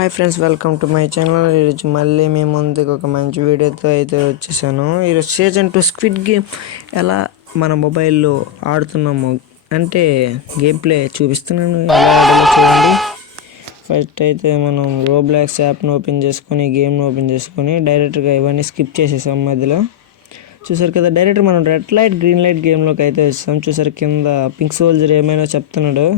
Hi friends, welcome to my channel. ఈరోజు మళ్ళీ మీ ముందుకు ఒక మంచి వీడియోతో అయితే వచ్చేసాను. ఈరోజు సీజన్ 2 స్క్విడ్ గేమ్ ఎలా మన మొబైల్లో ఆడుతున్నాము అంటే గేమ్ ప్లే చూపిస్తున్నాను. ఎలా ఆడాలో చూడండి. ఫస్ట్ అయితే మనం రోబ్లాక్స్ యాప్ను ఓపెన్ చేసుకొని గేమ్ను ఓపెన్ చేసుకొని డైరెక్ట్గా ఇవన్నీ స్కిప్ చేసేసాం. మధ్యలో చూసారు కదా, డైరెక్ట్ మనం రెడ్ లైట్ గ్రీన్ లైట్ గేమ్లోకి అయితే వచ్చాం. చూసారు కింద పింక్ సోల్జర్ ఏమైనా చెప్తున్నాడు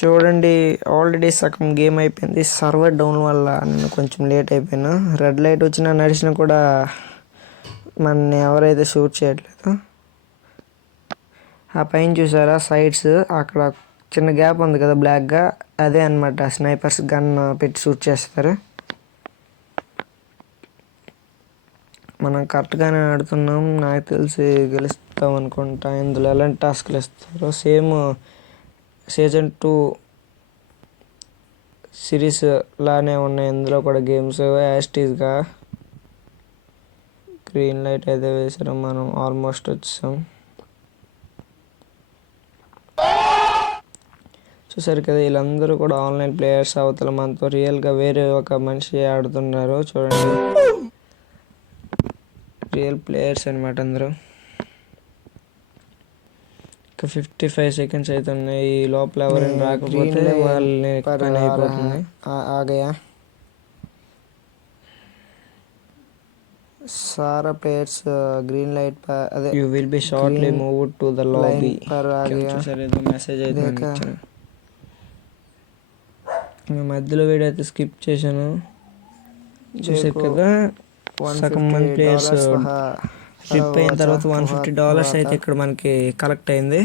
చూడండి. ఆల్రెడీ సగం గేమ్ అయిపోయింది. సర్వర్ డౌన్ వల్ల నేను కొంచెం లేట్ అయిపోయాను. రెడ్ లైట్ వచ్చినా నడిచినా కూడా మనని ఎవరైతే షూట్ చేయట్లేదు. ఆ పైన చూసారా సైడ్స్, అక్కడ చిన్న గ్యాప్ ఉంది కదా బ్లాక్గా, అదే అనమాట స్నైపర్స్ గన్ పెట్టి షూట్ చేస్తారు. మనం కరెక్ట్గానే ఆడుతున్నాం. నాకు తెలిసి గెలుస్తాం అనుకుంటా. ఇందులో ఎలాంటి టాస్క్లు ఇస్తారో సేమ్ సీజన్ 2 సిరీస్ లానే ఉన్నాయి ఇందులో కూడా గేమ్స్. యాస్టీస్గా గ్రీన్ లైట్ అయితే వేసారు. మనం ఆల్మోస్ట్ వచ్చాం. చూసారు కదా, వీళ్ళందరూ కూడా ఆన్లైన్ ప్లేయర్స్. అవతల మనతో రియల్గా వేరే ఒక మనిషి ఆడుతున్నారు. చూడండి, రియల్ ప్లేయర్స్ అనమాట అందరూ. 55 సెకండ్స్ అయితే ఉన్నాయి. ఈ లోపల ఎవరైనా రాకపోతే వాళ్ళని పని అయిపోతుంది. ఆగయా सारा प्लेयर्स ग्रीन लाइट पर अरे you will be shortly moved to the lobby पर आ गया. సరే ఏదో మెసేజ్ అయితే ఇచ్చాను. నేను మధ్యలో వీడియో అయితే స్కిప్ చేశాను. చూసారు కదా, సగం మంది ప్లేయర్స్ ట్రిప్ అయిన తర్వాత $150 అయితే ఇక్కడ మనకి కలెక్ట్ అయింది.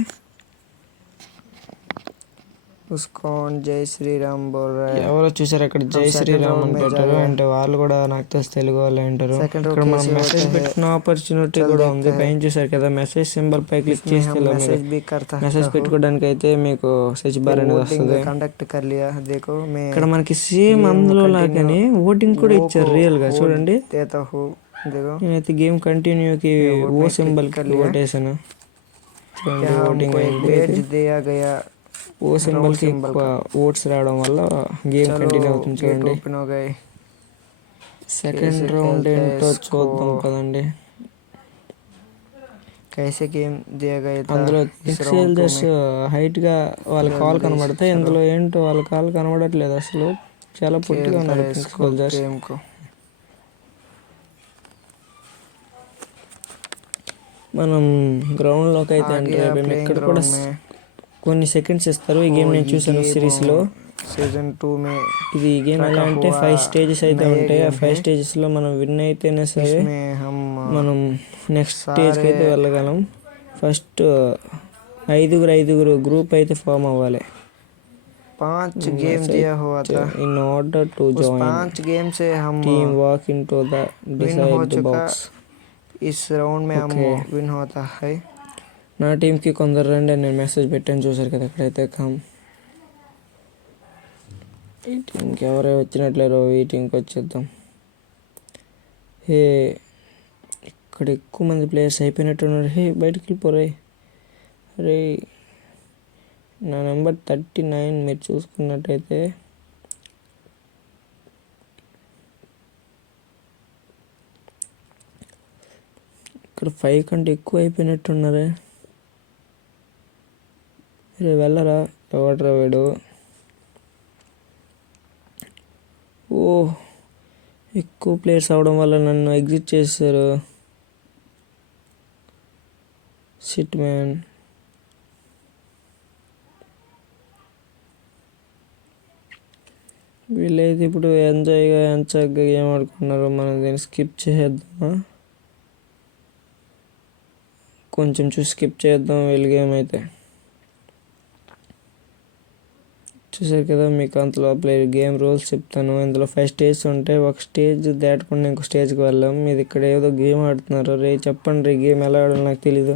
జై శ్రీరామ్ ఎవరో చూసారు అక్కడ జై శ్రీరామ్ అని పెట్టారు. అంటే వాళ్ళు కూడా నాకు తెలిసి తెలుగు వాళ్ళు అంటారు. ఇక్కడ మనం మెసేజ్ పెట్టిన ఆపర్చునిటీ కూడా ఉంది. పైన చూసారు కదా, మెసేజ్ సింబల్ పై క్లిక్ చేస్తే మెసేజ్ పెట్టుకోవడానికి అయితే మీకు సెర్చ్ బార్ అనేది వస్తుంది. ఇక్కడ మనకి సేమ్ అందులో లాగానే ఓటింగ్ కూడా ఇచ్చారు రియల్ గా. చూడండి, నేనైతే గేమ్ కంటిన్యూకి ఓ సింబల్ కి ఓటేసాను. చూడండి, ఓటింగ్ ఓ సింబల్కి ఎక్కువ ఓట్స్ రావడం వల్ల గేమ్ కంటిన్యూ అవుతుంది. చూడండి, సెకండ్ రౌండ్ ఏంటో చూద్దాం పదండి. అందులో సోల్జర్స్ హైట్గా వాళ్ళ కాల్ కనబడతాయి. ఇందులో ఏంటో వాళ్ళ కాల్ కనబడట్లేదు అసలు. చాలా పొట్టిగా ఉన్నారు సోల్జర్స్. మనం గ్రౌండ్లోకి అయితే ఎంటర్ అయిపోయాం. ఇక్కడ కూడా కొన్ని సెకండ్స్ ఇస్తారు. ఈ గేమ్ నేను చూసాను సిరీస్లో. సీజన్ 2 ఇది గేమ్ ఎలా అంటే 5 స్టేజెస్ అయితే ఉంటాయి. ఆ 5 స్టేజెస్లో మనం విన్ అయితేనే సరే మనం నెక్స్ట్ స్టేజ్కి అయితే వెళ్ళగలం. ఫస్ట్ ఐదుగురు గ్రూప్ అయితే ఫామ్ అవ్వాలి. 5 गेम दिया हुआ था. In order to join 5 game से हम team walk into the decide box. इस राउंड में हम विन होता है. నా టీంకి కొందరు రండి అని నేను మెసేజ్ పెట్టాను. చూసారు కదా, ఎక్కడైతే ఈ టీంకి ఎవరై వచ్చినట్లేరో ఈ టీంకి వచ్చేద్దాం. హే, ఇక్కడ ఎక్కువ మంది ప్లేయర్స్ అయిపోయినట్టున్నారు. హే, బయటికి వెళ్ళిపోరే. అరే, నా నెంబర్ 39 మీరు చూసుకున్నట్టయితే ఇక్కడ 5 కంటే ఎక్కువ అయిపోయినట్టున్నారే. రే వెళ్ళరా, ఎవడరా వీడు. ఓ, ఎక్కువ ప్లేయర్స్ అవడం వల్ల నన్ను ఎగ్జిట్ చేశారు. SIT man. వీళ్ళైతే ఇప్పుడు ఎంజాయ్గా ఎంచగ్గా ఏం ఆడుకున్నారు. మనం దీన్ని స్కిప్ చేసేద్దామా? కొంచెం చూసి స్కిప్ చేద్దాం వీళ్ళ గేమ్ అయితే. చూసారు కదా, మీకు అంతలో గేమ్ రూల్స్ చెప్తాను. ఇందులో 5 స్టేజ్ ఉంటాయి. ఒక స్టేజ్ దాటకుండా ఇంకో స్టేజ్కి వెళ్ళాం. మీరు ఇక్కడ ఏదో గేమ్ ఆడుతున్నారు. రే చెప్పండి, రే గేమ్ ఎలా ఆడాలో నాకు తెలీదు.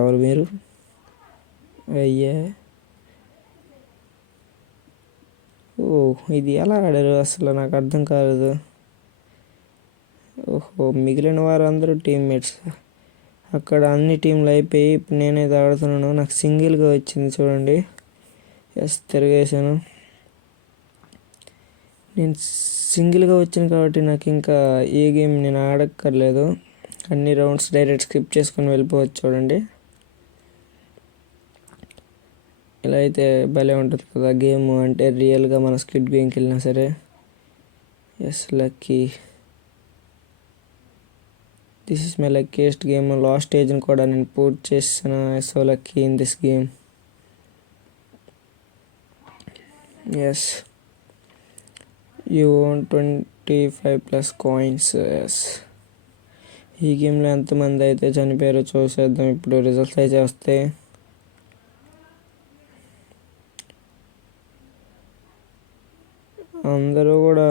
ఎవరు మీరు? అయ్యా, ఓ, ఇది ఎలా ఆడారు అసలు నాకు అర్థం కాలేదు. ఓహో, మిగిలిన వారు అందరూ టీమ్మేట్స్. అక్కడ అన్ని టీంలు అయిపోయి ఇప్పుడు నేనైతే ఆడుతున్నాను. నాకు సింగిల్గా వచ్చింది చూడండి. ఎస్ తిరిగేసాను. నేను సింగిల్గా వచ్చాను కాబట్టి నాకు ఇంకా ఏ గేమ్ నేను ఆడక్కర్లేదు. అన్ని రౌండ్స్ డైరెక్ట్ స్కిప్ చేసుకొని వెళ్ళిపోవచ్చు చూడండి. ఇలా అయితే భలే ఉంటుంది కదా గేమ్, అంటే రియల్గా మన స్కిడ్ గేమ్కి వెళ్ళినా సరే. Yes lucky, this is my luckiest game. Last స్టేజ్ని కూడా నేను పూర్తి చేసాను. So lucky in this game. Yes you won 25+ coins. Yes ఈ గేమ్లో ఎంతమంది అయితే చనిపోయారో చూసేద్దాం. ఇప్పుడు రిజల్ట్స్ అయితే వస్తాయి. అందరూ కూడా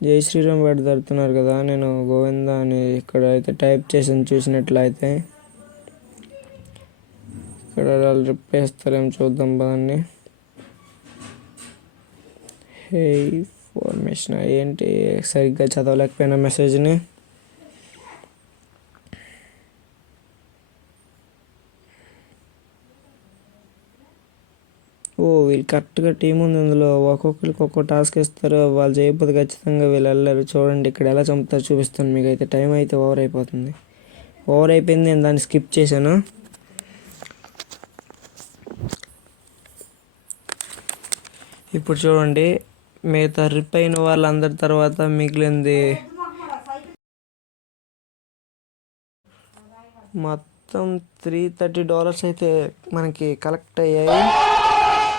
జై శ్రీరామ్ పెడుతున్నారు కదా. నేను గోవిందా అని ఇక్కడ అయితే టైప్ చేసి చూసినట్లయితే ఇక్కడ వాళ్ళు రిప్పేస్తారేమో చూద్దాం పదండి. హే ఫార్మేషన్ ఏంటి, సరిగ్గా చదవలేకపోయినా మెసేజ్ని. వీళ్ళు కరెక్ట్గా టీం ఉంది. అందులో ఒక్కొక్కరికి ఒక్కో టాస్క్ ఇస్తారు. వాళ్ళు చేయకపోతే ఖచ్చితంగా వీళ్ళు వెళ్ళారు. చూడండి ఇక్కడ ఎలా చంపుతారు చూపిస్తాను మీకు. అయితే టైం అయితే ఓవర్ అయిపోతుంది. ఓవర్ అయిపోయింది, నేను దాన్ని స్కిప్ చేశాను. ఇప్పుడు చూడండి మిగతా రిప్ అయిన వాళ్ళందరి తర్వాత మిగిలింది మొత్తం $330 అయితే మనకి కలెక్ట్ అయ్యాయి.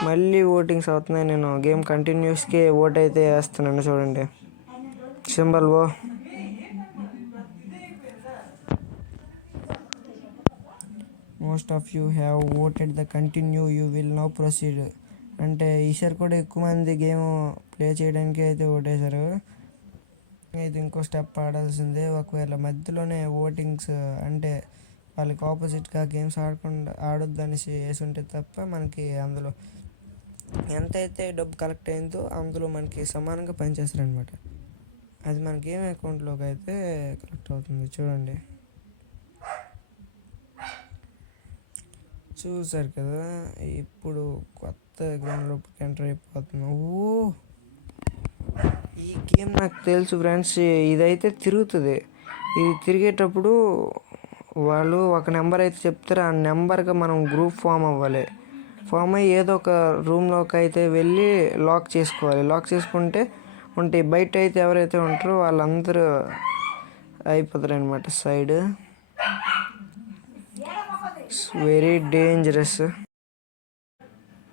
మళ్ళీ ఓటింగ్స్ అవుతున్నాయి. నేను గేమ్ కంటిన్యూస్కి ఓట్ అయితే వేస్తున్నాను చూడండి. Symbol most of you have voted the continue, you will now proceed. అంటే ఈసారి కూడా ఎక్కువ మంది గేమ్ ప్లే చేయడానికి అయితే ఓటేశారు. అయితే ఇంకో స్టెప్ ఆడాల్సిందే. ఒకవేళ మధ్యలోనే ఓటింగ్స్ అంటే వాళ్ళకి ఆపోజిట్గా గేమ్స్ ఆడొద్దు అనేసి వేసి ఉంటే తప్ప మనకి అందులో ఎంతైతే డబ్బు కలెక్ట్ అయిందో అందులో మనకి సమానంగా పనిచేస్తారనమాట. అది మన గేమ్ అకౌంట్లోకి అయితే కలెక్ట్ అవుతుంది చూడండి. చూసారు కదా. ఇప్పుడు కొత్త గ్రౌండ్లోకి ఎంటర్ అయిపోతున్నాం. ఈ గేమ్ నాకు తెలుసు ఫ్రెండ్స్. ఇదైతే తిరుగుతుంది. ఇది తిరిగేటప్పుడు వాళ్ళు ఒక నెంబర్ అయితే చెప్తారు. ఆ నెంబర్గా మనం గ్రూప్ ఫామ్ అవ్వాలి. ఫామ్ అయ్యి ఏదో ఒక రూమ్లోకి అయితే వెళ్ళి లాక్ చేసుకోవాలి. లాక్ చేసుకుంటే బయట అయితే ఎవరైతే ఉంటారో వాళ్ళందరూ అయిపోతారు అనమాట సైడ్. It's very dangerous.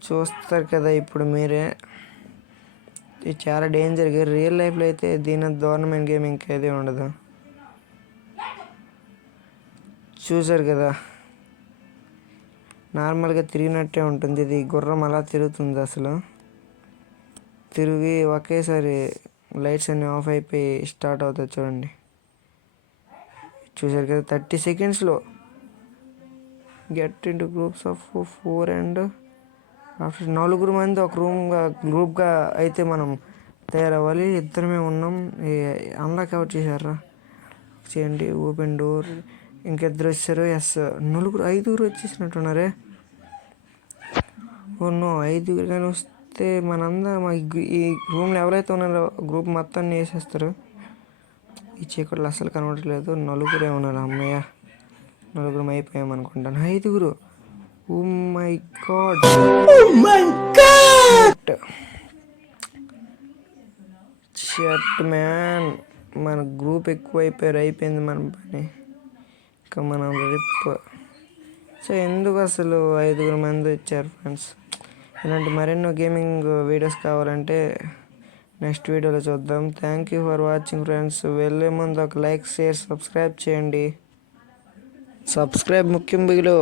చూస్తారు కదా ఇప్పుడు మీరే. ఇది చాలా డేంజర్. రియల్ లైఫ్లో అయితే దీని గవర్నమెంట్ గేమ్ ఇంకేదే ఉండదు. చూసారు కదా, నార్మల్గా తిరిగినట్టే ఉంటుంది. ఇది గుర్రం అలా తిరుగుతుంది. అసలు తిరిగి ఒకేసారి లైట్స్ అన్నీ ఆఫ్ అయిపోయి స్టార్ట్ అవుతుంది చూడండి. చూసారు కదా 30 సెకండ్స్లో get into groups of 4 and after 4 మంది ఒక గ్రూప్గా అయితే మనం తయారవ్వాలి. ఇద్దరమే ఉన్నాం. అన్లాక్ ఎవరు చేశారా చేయండి. Open door. ఇంకిద్దరు వచ్చారు. ఎస్ 5 వచ్చేసినట్టున్నారే. నో 5 కానీ వస్తే మనందరం ఈ రూమ్లో ఎవరైతే ఉన్నారో గ్రూప్ మొత్తాన్ని వేసేస్తారు. ఈ చీకట్లో అసలు కనబడట్లేదు. 4 ఉన్నారు. అమ్మయ్య 4 అయిపోయాం అనుకుంటాను. 5. Oh my god. Shut man, మన గ్రూప్ ఎక్కువ అయిపోయింది మన పని. ఇంకా మనం రిప్. సో ఎందుకు అసలు 5 మంది వచ్చారు ఫ్రెండ్స్. ఇలాంటి మరెన్నో గేమింగ్ వీడియోస్ కావాలంటే నెక్స్ట్ వీడియోలో చూద్దాం. Thank you for watching friends. వెళ్ళే ముందు ఒక లైక్, షేర్, సబ్స్క్రైబ్ చేయండి. సబ్స్క్రైబ్ ముఖ్యం బిగులు.